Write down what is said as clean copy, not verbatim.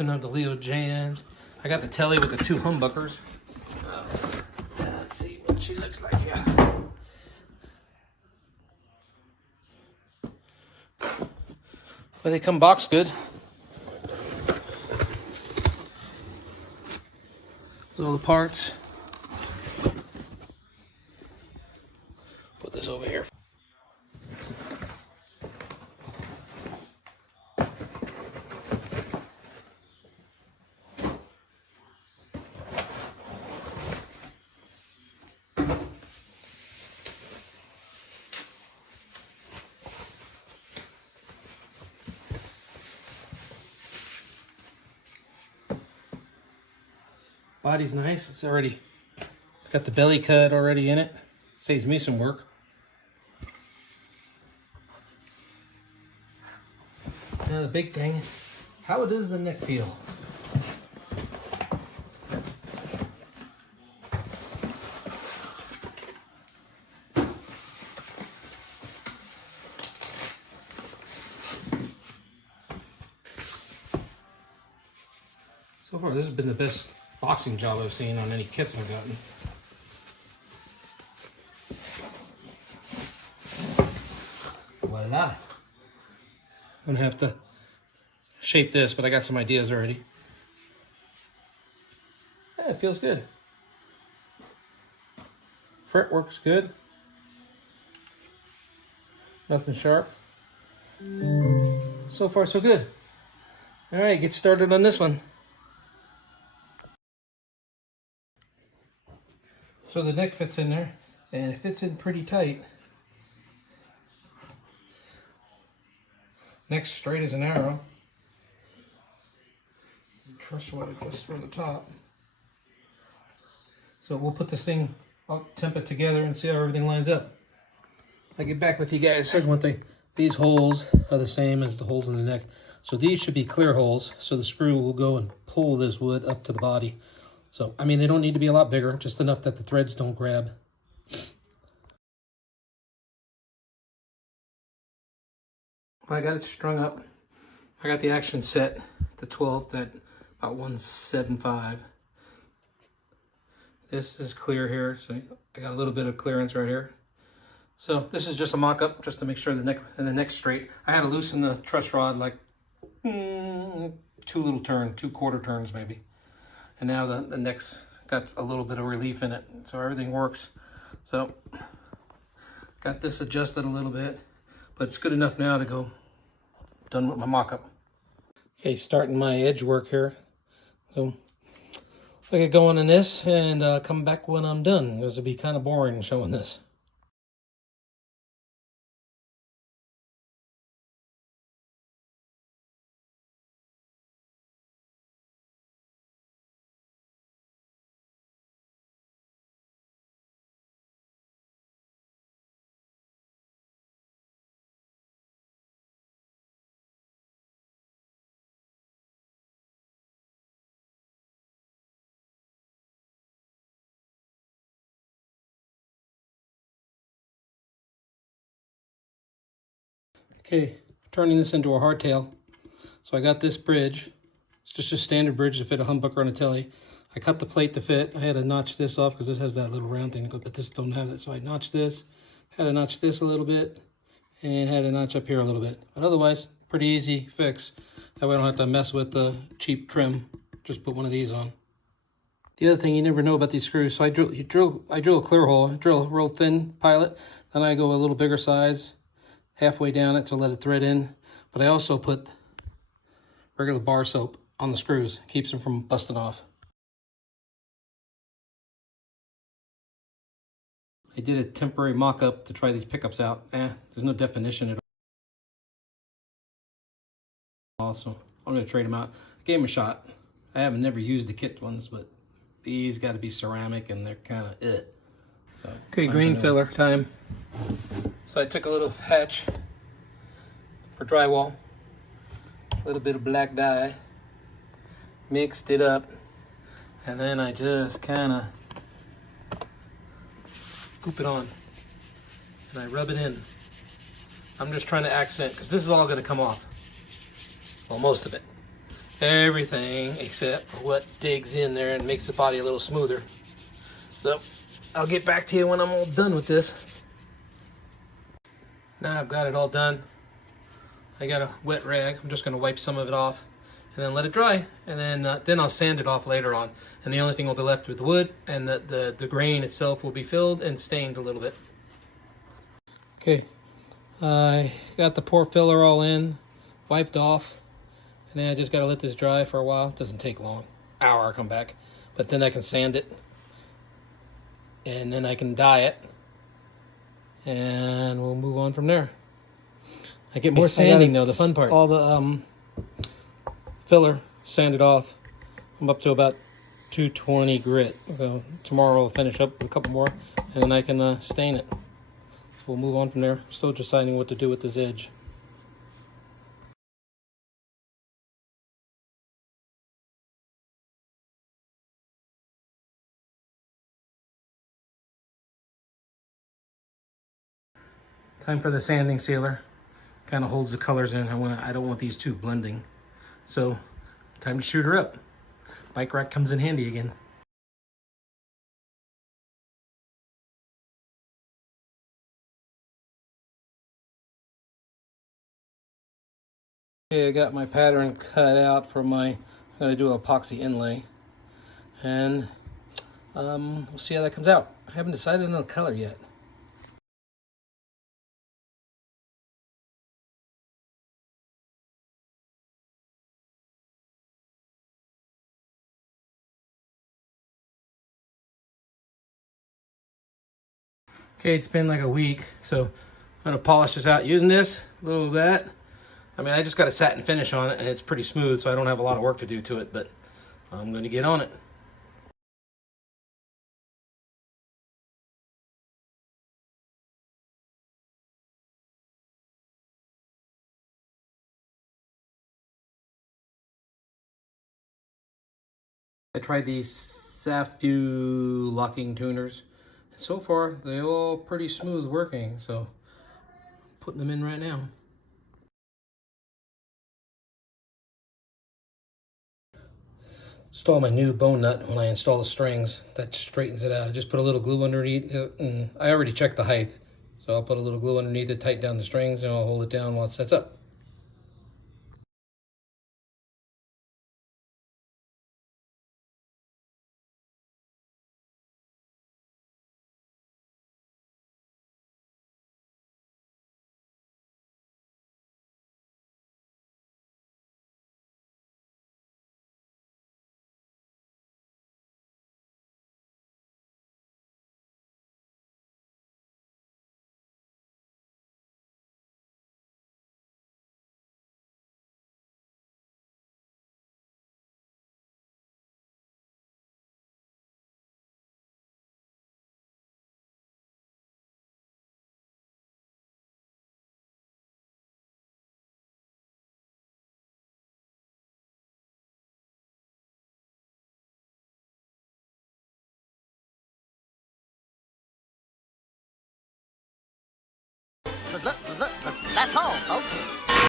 Of the Leo Jaymz. I got the telly with the two humbuckers. Let's see what she looks like here. Well, they come boxed good. All the parts. Put this over here. Body's nice. It's got the belly cut already in it. Saves me some work. Now the big thing, how does the neck feel? So far, this has been the best boxing job I've seen on any kits I've gotten. Voila. I'm gonna have to shape this, but I got some ideas already. Yeah, it feels good. Fret works good. Nothing sharp. So far, so good. All right, get started on this one. So the neck fits in there, and it fits in pretty tight. Neck's straight as an arrow. Truss rod just from the top. So we'll put this thing, I'll temp it together and see how everything lines up. I'll get back with you guys. Here's one thing. These holes are the same as the holes in the neck. So these should be clear holes, so the screw will go and pull this wood up to the body. So, I mean, they don't need to be a lot bigger, just enough that the threads don't grab. Well, I got it strung up. I got the action set to 12th at about 175. This is clear here, so I got a little bit of clearance right here. So this is just a mock-up, just to make sure the neck's straight. I had to loosen the truss rod like two quarter turns maybe. And now the neck's got a little bit of relief in it, so everything works. So, got this adjusted a little bit, but it's good enough now to go done with my mock-up. Okay, starting my edge work here. So, I get going on this and come back when I'm done. This would be kind of boring showing this. Okay, turning this into a hardtail. So I got this bridge. It's just a standard bridge to fit a humbucker on a telly. I cut the plate to fit. I had to notch this off because this has that little round thing, but this don't have it. So I notched this, had to notch this a little bit, and had to notch up here a little bit. But otherwise, pretty easy fix. That way I don't have to mess with the cheap trim. Just put one of these on. The other thing you never know about these screws, so I drill a clear hole, drill a real thin pilot, then I go a little bigger size, halfway down it to let it thread in. But I also put regular bar soap on the screws. Keeps them from busting off. I did a temporary mock-up to try these pickups out. There's no definition at all, so I'm going to trade them out. I gave them a shot. I haven't never used the kit ones, but these got to be ceramic and they're kind of it. So, okay, green filler time. So I took a little hatch for drywall, a little bit of black dye, mixed it up, and then I just kind of scoop it on and I rub it in. I'm just trying to accent, because this is all going to come off, well, most of it, everything except for what digs in there and makes the body a little smoother. So I'll get back to you when I'm all done with this. Now I've got it all done. I got a wet rag. I'm just going to wipe some of it off and then let it dry, and then I'll sand it off later on. And the only thing will be left with the wood, and the grain itself will be filled and stained a little bit. Okay, I got the pour filler all in, wiped off, and then I just got to let this dry for a while. It doesn't take long, hour I'll come back, but then I can sand it, and then I can dye it, and we'll move on from there. I get more sanding though, the fun part. All the filler sanded off. I'm up to about 220 grit. So tomorrow I'll finish up with a couple more, and then I can stain it. So we'll move on from there. Still deciding what to do with this edge. Time for the sanding sealer. Kind of holds the colors in. I don't want these two blending. So time to shoot her up. Bike rack comes in handy again. Okay, I got my pattern cut out for I'm gonna do an epoxy inlay, and we'll see how that comes out. I haven't decided on a color yet. Okay, it's been like a week, so I'm gonna polish this out using this, a little of that. I mean, I just got a satin finish on it, and it's pretty smooth, so I don't have a lot of work to do to it, but I'm gonna get on it. I tried these Safu locking tuners. So far, they're all pretty smooth working, so I'm putting them in right now. Install my new bone nut when I install the strings. That straightens it out. I just put a little glue underneath it, and I already checked the height. So I'll put a little glue underneath it, tighten down the strings, and I'll hold it down while it sets up. That's all, folks.